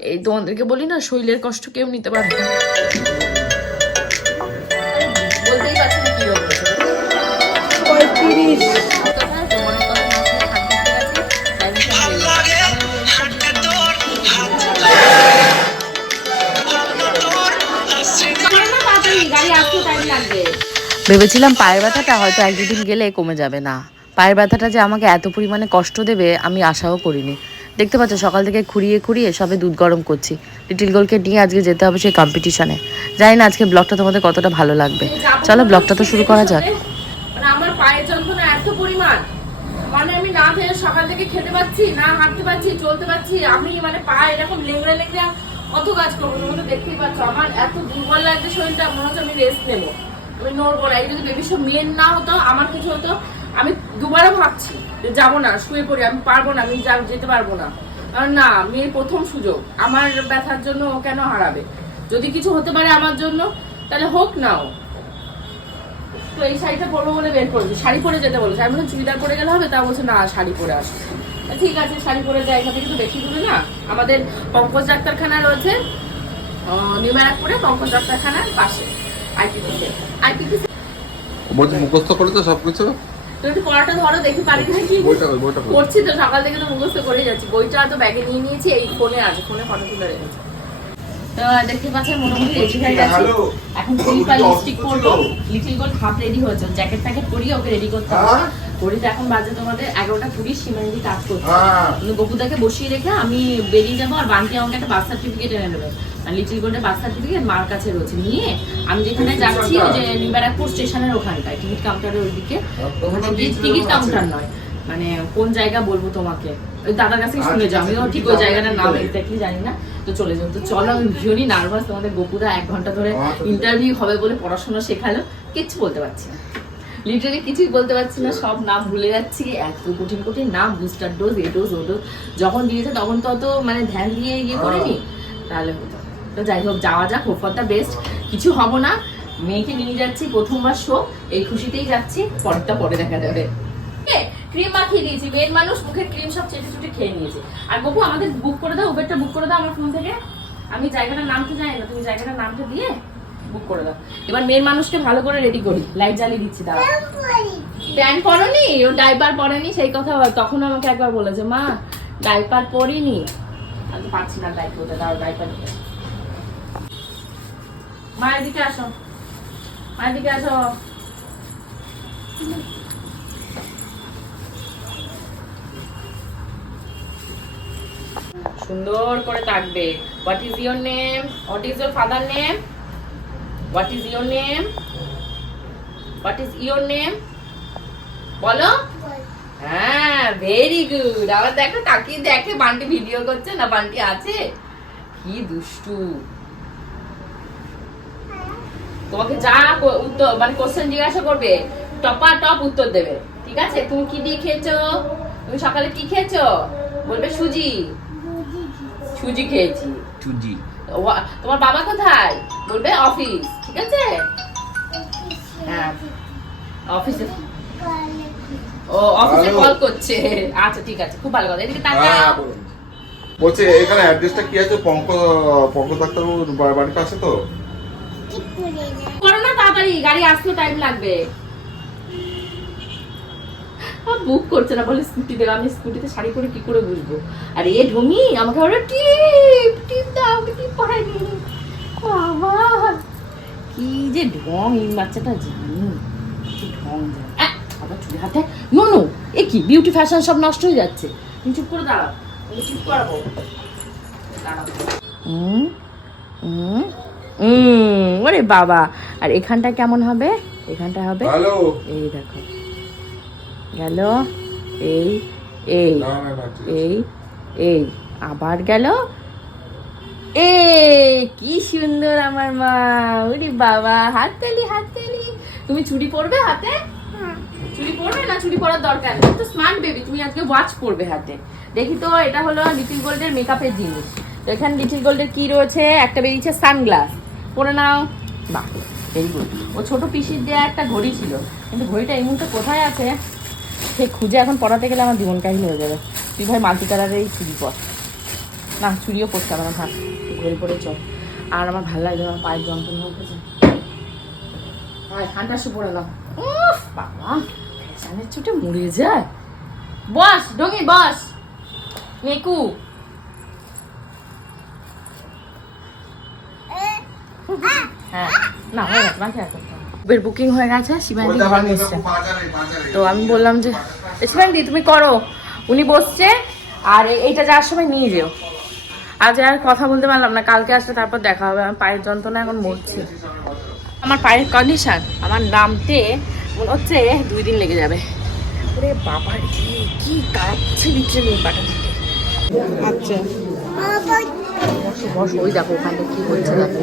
এই তোমাদেরকে বলি না শরীরের কষ্ট কেউ নিতে পারবে ভেবেছিলাম পায়ের ব্যথাটা হয়তো এক দুদিন গেলে কমে যাবে না। পায়ের ব্যথাটা যে আমাকে এত পরিমাণে কষ্ট দেবে আমি আশাও করিনি। দেখতে পাচ্ছ, সকাল থেকে খুঁড়িয়ে খুঁড়িয়ে সবে দুধ গরম করছি। লিটিল গোলকে নিয়ে আজকে যেতে হবে সেই কম্পিটিশনে জানি না আজকে ব্লগটা তোমাদের কতটা ভালো লাগবে। চলো ব্লগটা তো শুরু করা যাক। মানে আমার পায়ের যন্ত্রণা এত পরিমাণ। মানে আমি না সকাল থেকে খেতে পাচ্ছি, না হাঁটতে পারছি, চলতে পারছি। আমি মানে পা এরকম কত কাজ করব দেখতেই পাচ্ছ। আমার এত দুর্বল লাগছে শরীরটা, মনে হচ্ছে আমি রেস্ট নেব। আমি নড়বো না যদি বেবি সব মেন না হতো আমার কিছু হতো, আমি দুবারও ভাবছি। যাব না, শুয়ে পড়ি, আমি পারব না, আমি যেতে পারব না। না, মেয়ের প্রথম সুযোগ, আমার ব্যথার জন্য ও কেন হারাবে? যদি কিছু হতে পারে আমার জন্য, তাহলে হোক নাও তো এই শাড়িটা পরবো বলে বের করেছি, শাড়ি পরে যেতে বলেছে। আমি চুড়িদার পরে গেলে হবে? তা বলছে, না, শাড়ি পরে আসো ঠিক আছে, শাড়ি পরে যাই এখান থেকে তো বেশি দূরে না। আমাদের পঙ্কজ ডাক্তারখানা রয়েছে নিউ ব্যারাকপুরে পঙ্কজ ডাক্তারখানার পাশে। আইপিপিসি আইপিপিসি বলছি, মুখস্থ করে তো সবকিছু? তো একটু পড়াটা ধরো দেখি পারি নাকি তো সকাল থেকে তো মুখস্থ করে যাচ্ছি। বইটা তো ব্যাগে নিয়ে নিয়েছি এই ফোনে আছে ফোনে ফটো তুলে রেখেছি। তো দেখতে পাচ্ছেন মোটামুটি রেডি হয়ে গেছে। এখন ক্লিপ আর লিপস্টিক পরবো। লিটিল গোল্ড হাফ রেডি হয়েছে। জ্যাকেট ট্যাকেট পরিয়ে ওকে রেডি করতে হবে। হ্যাঁ। ঘড়িতে এখন বাজে তোমাদের এগারোটা কুড়ি কাজ করছে। হ্যাঁ। গপুদাকে বসিয়ে রেখে আমি বেরিয়ে যাব আর বান্টি আমাকে একটা বার্থ সার্টিফিকেট এনে দেবে। লিটিল গোল্ডের বার্থ সার্টিফিকেট মার কাছে রয়েছে। নিয়ে আমি যেখানে যাচ্ছি ওই যে নিউ ব্যারাকপুর স্টেশনের ওখানটায়। টিকিট কাউন্টারের ওইদিকে। ওখানে গিয়ে টিকিট কাউন্টার নয়। মানে কোন জায়গা বলব তোমাকে? ওই দাদার কাছে শুনে যাও আমিও ঠিক ওই জায়গাটার নাম এক্স্যাক্টলি জানি না। তো চলে যাও। তো চলো আমি ভীষণই নার্ভাস তোমাদের গোপুদা এক ঘণ্টা ধরে ইন্টারভিউ হবে বলে পড়াশোনা শেখালো। কিচ্ছু বলতে পারছি না। লিটারে কিছুই বলতে পারছি না। সব নাম ভুলে যাচ্ছি। এত কঠিন কঠিন নাম। বুস্টার ডোজ এ ডোজ ও ডোজ যখন দিয়েছে তখন তো অত মানে ধ্যান দিয়ে ইয়ে করিনি। তাহলে হতো। তো যাই হোক, যাওয়া যাক হোপ ফর দ্য বেস্ট কিছু হব না। মেয়েকে নিয়ে যাচ্ছি, প্রথমবার শো। এই খুশিতেই যাচ্ছি, পরেরটা পরে দেখা যাবে। ক্রিম মাখিয়ে দিয়েছি মেয়ের মানুষ মুখে ক্রিম সব চেটে চুটে খেয়ে নিয়েছে। আর বাবু আমাদের বুক করে দাও উবেরটা বুক করে দাও আমার ফোন থেকে। আমি জায়গাটার নামটা জানি না, তুমি জায়গাটার নামটা দিয়ে বুক করে দাও। এবার মেয়ের মানুষকে ভালো করে রেডি করি। লাইট জ্বালিয়ে দিচ্ছি দাঁড়া প্যান্ট পরনি? ও ডাইপার পরেনি, সেই কথা। তখন আমাকে একবার বলেছে, মা ডাইপার পরিনি। আমি তো পারছি না ডাইপার দাও ডাইপার মায়ের দিকে আসো। মায়ের দিকে আসো। সুন্দর করে থাকবে what is your name what is your father name what is your name what is your name বলো। হ্যাঁ ভেরি গুড আবার দেখো তাকিয়ে দেখে বান্টি ভিডিও করছে, না বান্টি আছে? কি দুষ্টু। তোমাকে যা উত্তর মানে কোশ্চেন জিজ্ঞাসা করবে টপা টপ উত্তর দেবে। ঠিক আছে? তুমি কি দিয়ে খেয়েছো? তুমি সকালে কি খেয়েছো? বলবে সুজি। সুজি খেয়েছি। ওয়া- তোমার বাবা কোথায়? বলবে অফিস ঠিক আছে? হ্যাঁ। অফিসে ও অফিসে কল করছে। আচ্ছা ঠিক আছে। খুব ভালো কথা। এদিকে তাকাও হ্যাঁ বলুন। বলছি। এখানে অ্যাড্রেসটা কি আছে? পঙ্ক পঙ্ক ডাক্তারবাবুর বা- বাড়ির পাশে তো? তাড়াতাড়ি গাড়ি আসতে টাইম লাগবে। বুক করছে না, বলে স্কুটি দেবে। আমি স্কুটিতে শাড়ি পরে কি করে বুঝব আর, এ ঢুমি, আমাকে বলে, টিপ টিপ দাও আমাকে টিপ পরাইনি বাবা, কি যে ঢং, এই বাচ্চাটা জানি কি ঢং জানি আবার চুলে হাতে নো নো এ কি বিউটি ফ্যাশন সব নষ্ট হয়ে যাচ্ছে। তুমি চুপ করে দাঁড়াও, আমি চুপ করাবো। দাঁড়াও। হুম হুম হুম ওরে বাবা। আর এখানটা কেমন হবে? এখানটা হবে? এই দেখো। গেল এই এই। এই এই আবার গেল। এ কি সুন্দর আমার মা। ওরে বাবা হাত তালি হাত তালি তুমি চুড়ি পরবে হাতে? চুড়ি পরবে না? চুড়ি পরার দরকার নেই। তো স্মার্ট বেবি তুমি আজকে ওয়াচ পরবে হাতে। দেখি তো এটা হলো লিটিল গোল্ডের মেকআপের জিনিস। তো এখানে লিটিল গোল্ডের কি রয়েছে? একটা বেরিয়েছে সানগ্লাস পরে নাও। বা গুড ও ছোট পিসির দেওয়া একটা ঘড়ি ছিল, কিন্তু ঘড়িটা এই মুহূর্তে কোথায় আছে? সে খুঁজে এখন পড়াতে গেলে আমার জীবন কাহিনী হয়ে যাবে। তুই ভাই মাল্টি কালারের এই চুড়ি পর না, চুরিও করতে হবে না, থাক ঘুরে পড়ে চল। আর আমার ভালো লাগে আমার পায়ের যন্ত্রণা উঠেছে। শুয়ে পড়ে চোটে মরে যায়। বস ডঙ্গি বস। নেকু হ্যাঁ না হয়ে গেছে বাকি আর করতে উবের বুকিং হয়ে গেছে শিবানী এসছে। তো আমি বললাম যে শিবানী তুমি করো। উনি বসছে আর এইটা যাওয়ার সময় নিয়ে যেও। আজ আর কথা বলতে পারলাম না কালকে আসলে তারপর দেখা হবে। আমার পায়ের যন্ত্রণা এখন মরছে। আমার পায়ের কন্ডিশন আমার নামতে মনে হচ্ছে দুই দিন লেগে যাবে। ওরে বাবা রে কি কাঁপছে লিটারালি এই পাটা আচ্ছা। বসো বসো ওই দেখো ওখানে কি হচ্ছে দেখো।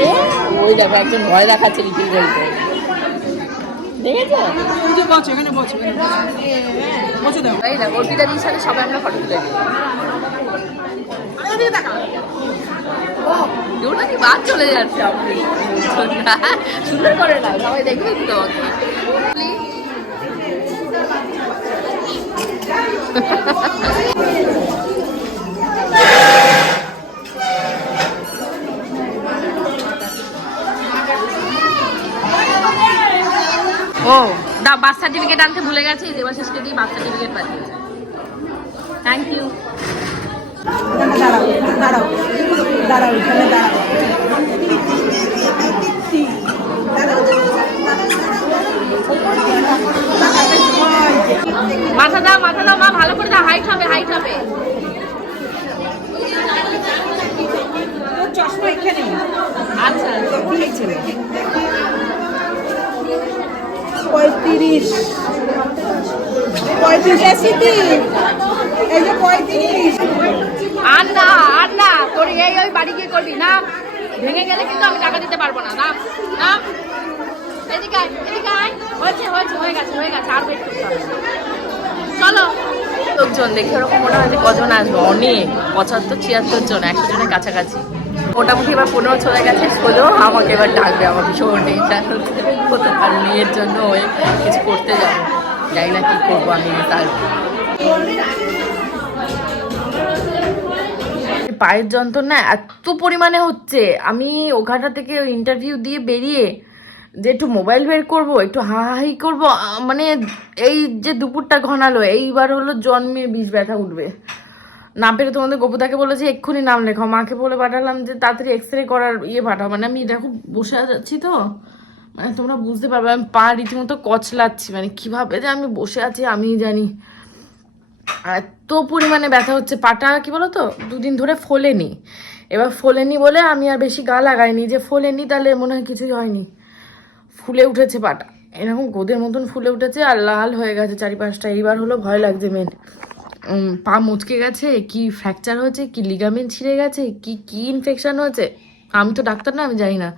কে রে ওই দেখো একজন ভয় দেখাচ্ছে লিটিল গল্পে দেখেছ? এই দেখো। অর্পিতা দিদির সাথে সবাই আমরা ফটো তুলে নিই বাদ চলে যাচ্ছে আপনি সুন্দর করে না সবাই দেখবে তো তোমাকে। ও। দা বার্থ সার্টিফিকেট আনতে ভুলে গেছি দেবাশিসকে দিয়ে বার্থ সার্টিফিকেট পাঠিয়েছে থ্যাংক ইউ দাঁড়াও দাঁড়াও দাঁড়াও এখানে দাঁড়াও মাথা দাও মাথা দাও মা ভালো করে দাও হাইট হবে হাইট হবে। চশমা এখানে আচ্ছা। পঁয়ত্রিশ। পঁয়ত্রিশ এসিটি এই যে পঁয়ত্রিশ। আর না আর না তোর এই ওই বাড়ি গিয়ে করবি না? ভেঙে গেলে কিন্তু আমি টাকা দিতে পারব না না? না? এদিকে আয়, এদিকে আয়। হয়েছে হয়েছে হয়ে গেছে হয়ে গেছে আর ওয়েট করতে চলো। লোকজন দেখে ওরকম মনে হয় যে কজন আসবে? অনেক পঁচাত্তর ছিয়াত্তর জন একশো জনের কাছাকাছি। মোটামুটি এবার পনেরো চলে গেছে ষোলো আমাকে এবার ডাকবে আমার ভীষণ টেনশন হচ্ছে। আর মেয়ের জন্য ওই কিছু করতে যাব, জানি না কি করব আমি তার। পায়ের যন্ত্রণা এত পরিমাণে হচ্ছে, আমি ওখানটা থেকে ইন্টারভিউ দিয়ে বেরিয়ে যে একটু মোবাইল বের করব, একটু হাহাহি করব মানে এই যে দুপুরটা ঘনালো, এইবার হলো জন্মে বিষ ব্যথা উঠবে। না পেরে তোমাদের গোপুদাকে বলেছি, এক্ষুনি নাম লেখাও। মাকে বলে পাঠালাম যে তাড়াতাড়ি এক্স রে করার ইয়ে পাঠাও। মানে আমি দেখো, বসে যাচ্ছি তো। মানে তোমরা বুঝতে পারবে, আমি পা রীতিমতো কচলাচ্ছি। মানে কীভাবে যে আমি বসে আছি আমি জানি। এত পরিমাণে ব্যথা হচ্ছে। পাটা কি বলো তো দুদিন ধরে ফোলেনি। এবার ফোলেনি বলে আমি আর বেশি গা লাগাইনি। যে ফোলেনি তাহলে মনে হয় কিছুই হয়নি। ফুলে উঠেছে পাটা। এরকম গোদের মতন ফুলে উঠেছে আর লাল হয়ে গেছে চারিপাশটা। এইবার হলো ভয় লাগছে মেন পা মুচকে গেছে, কি ফ্র্যাকচার হয়েছে, কি লিগামেন্ট ছিঁড়ে গেছে, কি কি ইনফেকশান হয়েছে? আমি তো ডাক্তার না, আমি জানি না।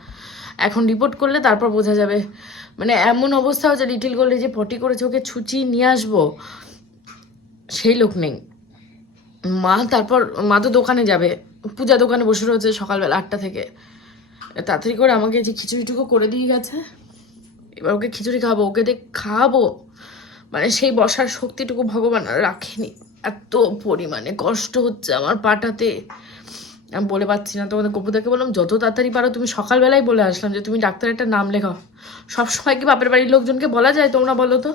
এখন রিপোর্ট করলে তারপর বোঝা যাবে। মানে এমন অবস্থা হচ্ছে লিটিল গোল্ডে যে পটি করেছে, ওকে ছুচিয়ে নিয়ে আসব। সেই লোক নেই। মা তারপর, মা তো দোকানে যাবে। পূজা দোকানে বসে রয়েছে সকালবেলা আটটা থেকে। তাড়াতাড়ি করে আমাকে যে খিচুড়িটুকু করে দিয়ে গেছে, এবার ওকে খিচুড়ি খাব ওকে দেখ খাব মানে সেই বসার শক্তিটুকু ভগবান রাখেনি। এত পরিমাণে কষ্ট হচ্ছে আমার পাটাতে। আমি বলে পাচ্ছি না তোমাদের গপুদাকে বললাম, যত তাড়াতাড়ি পারো, তুমি সকালবেলায় বলে আসলাম যে তুমি ডাক্তার একটা নাম লেখাও। সবসময় কি বাপের বাড়ির লোকজনকে বলা যায় তোমরা বলো তো?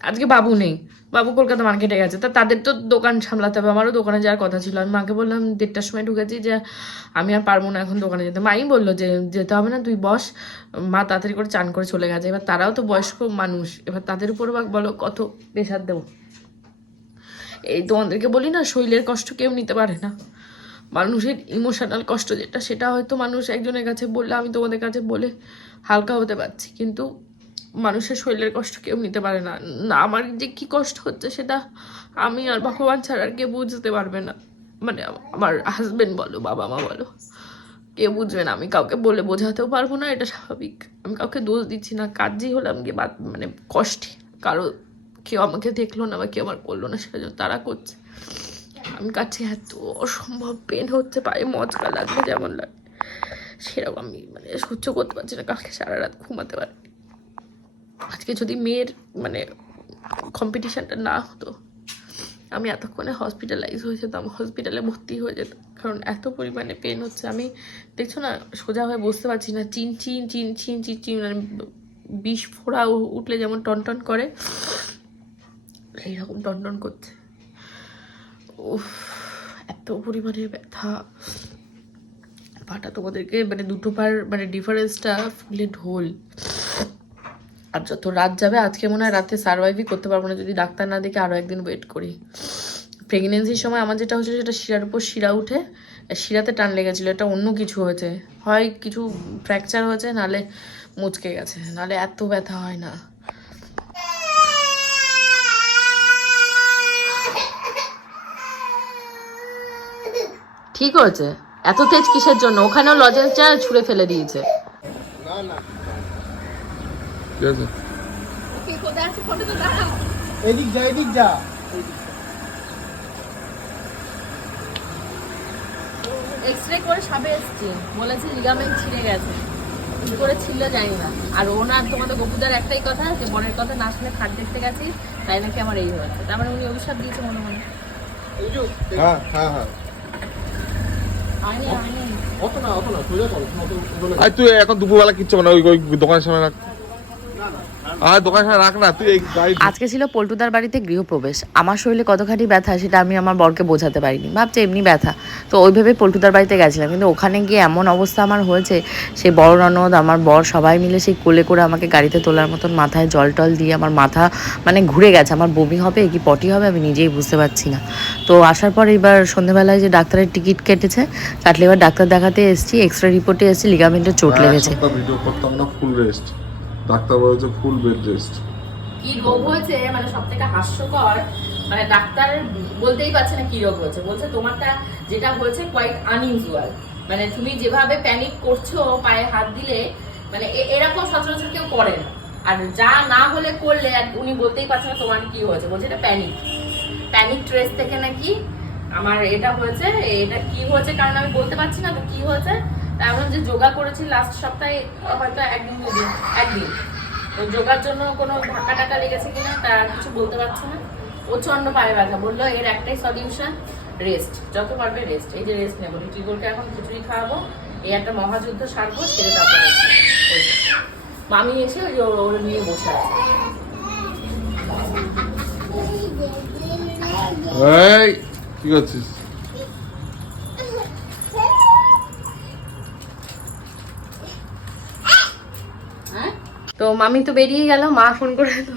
আজকে বাবু নেই। বাবু কলকাতা মার্কেটে গেছে। তা তাদের তো দোকান সামলাতে হবে। আমারও দোকানে যাওয়ার কথা ছিল। আমি মাকে বললাম, দেড়টার সময় ঢুকেছি যে আমি আর পারব না এখন দোকানে যেতে। মাই বলল যে, যেতে হবে না, তুই বস। মা তাড়াতাড়ি করে চান করে চলে গেছে। এবার তারাও তো বয়স্ক মানুষ। এবার তাদের উপর বলো কত প্রেশার দেবো। এই তোমাদেরকে বলি না, শরীরের কষ্ট কেউ নিতে পারে না। মানুষের ইমোশনাল কষ্ট যেটা, সেটা হয়তো মানুষ একজনের কাছে বললে, আমি তোমাদের কাছে বলে হালকা হতে পারছি। কিন্তু মানুষের শরীরের কষ্ট কেউ নিতে পারে না। না, আমার যে কি কষ্ট হচ্ছে সেটা আমি আর ভগবান ছাড়া আর কেউ বুঝতে পারবে না। মানে আমার হাজবেন্ড বলো, বাবা মা বলো, কেউ বুঝবে না। আমি কাউকে বলে বোঝাতেও পারব না, এটা স্বাভাবিক। আমি কাউকে দোষ দিচ্ছি না। কাজই হলাম গিয়ে মানে কষ্টে, কারও কেউ আমাকে দেখল না বা কেউ আমার করল না, সেটা তারা করছে। আমি কাছে এত অসম্ভব পেন হচ্ছে, পায়ে মজকা লাগবে যেমন লাগে। সেরকম আমি মানে সহ্য করতে পারছি না, কালকে সারা রাত ঘুমাতে পারি আজকে যদি মেয়ের মানে কম্পিটিশানটা না হতো, আমি এতক্ষণে হসপিটালাইজ হয়ে যেতাম হসপিটালে ভর্তি হয়ে যেতাম, কারণ এত পরিমাণে পেন হচ্ছে। আমি দেখছ না, সোজা হয়ে বসতে পারছি না, চিন চিন চিন চিন চিন চিন মানে বিষ ফোড়া উঠলে যেমন টনটন করে এইরকম টনটন করছে এত পরিমাণে ব্যথা। পাটা তোমাদেরকে মানে দুটো পার মানে ডিফারেন্সটা ফুলে ঢোল। আর যত রাত যাবে, আজকে মনে হয় রাতে সার্ভাইভই করতে পারব না। যদি ডাক্তার না দেখে আরও একদিন ওয়েট করি। প্রেগনেন্সির সময় আমার যেটা হচ্ছে সেটা শিরার উপর শিরা উঠে শিরাতে টান লেগেছিলো। এটা অন্য কিছু হয়েছে। হয় কিছু ফ্র্যাকচার হয়েছে, নালে মুচকে গেছে। নালে এত ব্যথা হয় না। ঠিক হয়েছে। এত তেজ কিসের জন্য? ওখানেও লজেন্সটা ছুঁড়ে ফেলে দিয়েছে। এদিক যা এদিক যা। এক্স রে করে সবে এসছি। বলেছে লিগামেন্ট ছিঁড়ে গেছে। কি করে ছিল জানি না। আর ওনার তোমাদের গপুদার একটাই কথা যে মনের কথা না শুনে খাট দেখতে গেছি তাই নাকি আমার এই হয়েছে। তার মানে উনি অভিশাপ দিয়েছে মনে মনে। হ্যাঁ হ্যাঁ হ্যাঁ। আর তুই এখন দুপুরবেলা কিচ্ছু না ওই ওই দোকানের সামনে রাখ। আর দোকানের রাখ না তুই আজকে ছিল পল্টুদার বাড়িতে গৃহপ্রবেশ। আমার শরীরে কতখানি ব্যথা সেটা আমি আমার বরকে বোঝাতে পারিনি। ভাবছে এমনি ব্যথা। তো ওইভাবে পল্টুদার বাড়িতে গেছিলাম। কিন্তু ওখানে গিয়ে এমন অবস্থা আমার হয়েছে সেই বড় ননদ আমার বর সবাই মিলে সেই কোলে করে আমাকে গাড়িতে তোলার মতন মাথায় জল টল দিয়ে আমার মাথা মানে ঘুরে গেছে। আমার বমি হবে কি পটি হবে আমি নিজেই বুঝতে পারছি না। তো আসার পর এবার সন্ধ্যেবেলায় যে ডাক্তারের টিকিট কেটেছে কাটলে এবার ডাক্তার দেখাতে এসেছি এক্স রে রিপোর্টে এসেছি লিগামেন্টের চোট লেগেছে। ভিডিও করতাম না ফুল রেস্ট ডাক্তার বলেছে ফুল বেড রেস্ট কি রোগ হয়েছে? মানে সব থেকে হাস্যকর মানে ডাক্তার বলতেই পারছে না কি রোগ হয়েছে। বলছে, তোমারটা যেটা হয়েছে কোয়াইট আনইউজুয়াল মানে তুমি যেভাবে প্যানিক করছ পায়ে হাত দিলে মানে এরকম সচরাচর কেউ করে না। আর যা না হলে করলে উনি বলতেই পারছে না তোমার কি হয়েছে। বলছে, এটা প্যানিক প্যানিক ট্রেস থেকে নাকি আমার এটা হয়েছে, এটা কি হয়েছে কারণ আমি বলতে পারছি না তো কি হয়েছে। আমি যে যোগা করেছি লাস্ট সপ্তাহে হয়তো একদিন দুদিন একদিন। তো যোগার জন্য কোনো ধাক্কা টাকা লেগেছে কিনা তা কিছু বলতে পারছে না। প্রচণ্ড পায়ে ব্যথা। বলল, এর একটাই সলিউশন রেস্ট যত পারবে রেস্ট এই যে রেস্ট নেব। লিটিলগুলোকে এখন খিচুড়ি খাওয়াবো। এই একটা মহাযুদ্ধ সারবো সেরে তারপরে। মামি এসে ওই ওর- নিয়ে বসে আছে। কি করছিস হ্যাঁ তো মামি তো বেরিয়ে গেল, মা ফোন করে তো,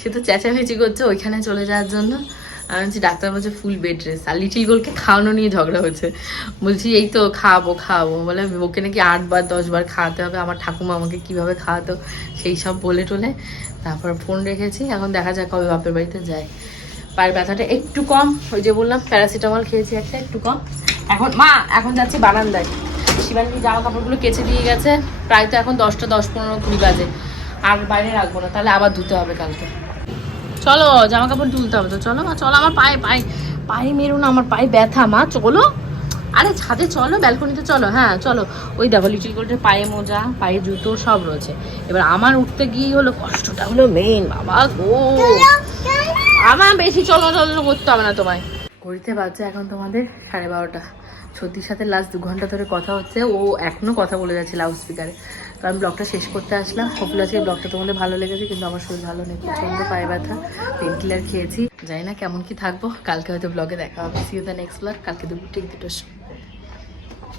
সে তো চেঁচামেচি করছে ওইখানে চলে যাওয়ার জন্য। আমি বলছি, ডাক্তার বলছে ফুল বেড রেস্ট আর লিটিল গোলকে খাওয়ানো নিয়ে ঝগড়া হচ্ছে। বলছি, এই তো খাওয়াবো খাওয়াবো বলে ওকে নাকি আটবার দশবার খাওয়াতে হবে? আমার ঠাকুমা আমাকে কীভাবে খাওয়াতো? সেই সব বলে টলে। তারপর ফোন রেখেছি, এখন দেখা যাক কবে বাপের বাড়িতে যায়। পায়ের ব্যথাটা একটু কম, ওই যে বললাম প্যারাসিটামল খেয়েছি একটা, একটু কম। এখন, মা, এখন যাচ্ছি বারান্দায়। শিবানী জামা কাপড়গুলো কেচে দিয়ে গেছে, প্রায় তো এখন দশটা, দশ পনেরো, কুড়ি বাজে। আর বাইরে রাখব না, তাহলে আবার ধুতে হবে কালকে। চলো জামা কাপড় তুলতে হবে তো, চলো, মা, চলো, আমার পায়ে পায়ে পায়ে মেরো না, আমার পায়ে ব্যথা, মা, চলো। আরে, ছাদে চলো, ব্যালকনিতে চলো হ্যাঁ চলো। ওই দেখো লিটিল গোল্ডের পায়ে মোজা, পায়ে জুতো, সব রয়েছে। এবার আমার উঠতে গিয়ে হলো কষ্টটা হলো মেন বাবা গো। আমার বেশি চলো চলো করতে হবে না তোমায়। ঘড়িতে বাজছে এখন তোমাদের সাড়ে বারোটা। সত্যির সাথে লাস্ট দু ঘণ্টা ধরে কথা হচ্ছে, ও এখনও কথা বলে যাচ্ছে লাউড স্পিকারে আমি ব্লগটা শেষ করতে আসলাম। হোপফুল আজকে ব্লগটা তোমাদের ভালো লেগেছে, কিন্তু আমার শরীর ভালো নেই প্রচণ্ড পায়ে ব্যথা পেন কিলার খেয়েছি। জানি না কেমন কি থাকব, কালকে হয়তো ব্লগে দেখা হবে। সিও দ্য নেক্সট ব্লগ কালকে দুপুর ঠিক দুটোর সময়।